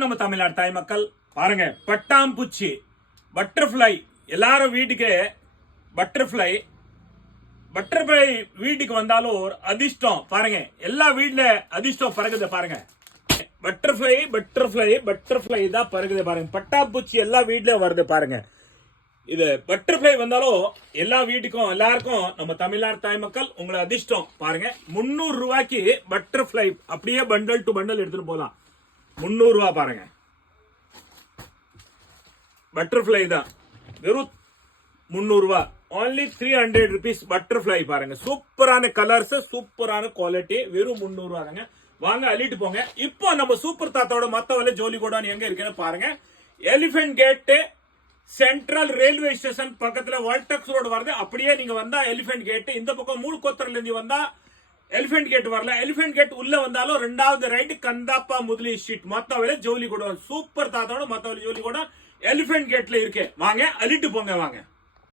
வணக்கம் நம்ம தமிழ்நாடு தாய் மக்கள். பாருங்க, பட்டாம்பூச்சி பட்டர்ஃப்ளை எல்லாரும் வீட்டுக்கு பட்டர்ஃப்ளை வீட்டுக்கு வந்தாலும் ஒரு அதிர்ஷ்டம். பாருங்க, எல்லா வீட்டுல அதிர்ஷ்டம் பறகுது. பாருங்க, பட்டர்ஃப்ளை தான் பறகுது. பாருங்க, பட்டாம்பூச்சி எல்லா வீட்லயும் வருது. பாருங்க, இது பட்டர்ஃப்ளை வந்தாலும் எல்லா வீட்டுக்கும் எல்லாருக்கும் நம்ம தமிழ்நாடு தாய் மக்கள் உங்களை அதிர்ஷ்டம். பாருங்க, 300 ரூபாய்க்கு பட்டர்ஃப்ளை அப்படியே பண்டல் டு பண்டல் எடுத்துட்டு போலாம். 300 ரூபா. பாருங்க, பட்டர்ஃப்ளை தான் வெறும் 300 ரூபா. only 300 rupees butterfly. பாருங்க, சூப்பரான கலர்ஸ், சூப்பரான குவாலிட்டி, வெறும் 300 ரூபா தாங்க. வாங்க அள்ளிட்டு போங்க. இப்போ நம்ம சூப்பர் தாத்தாவோட மத்த வேலை ஜோலி கோடான் எங்க இருக்குன்னு பாருங்க. Elephant Gate Central railway station பக்கத்துல வால்டெக்ஸ் ரோடு வருது. அப்படியே நீங்க வந்தா எலிபென்ட் கேட், இந்த பக்கம் மூழ்கோத்தர்ல இருந்து வந்தா எலிபென்ட் கேட் வரல. எலிபென்ட் கேட் உள்ள வந்தாலும் 2வது ரைட் கந்தாப்பா முதலி ஸ்ட்ரீட். மத்த வேலை ஜோலி கோடான் சூப்பர் தாத்தாவோட மத்த வேலை ஜோலி கோடான் எலிபென்ட் கேட்ல இருக்கு. வாங்க அள்ளிட்டு போங்க. வாங்க.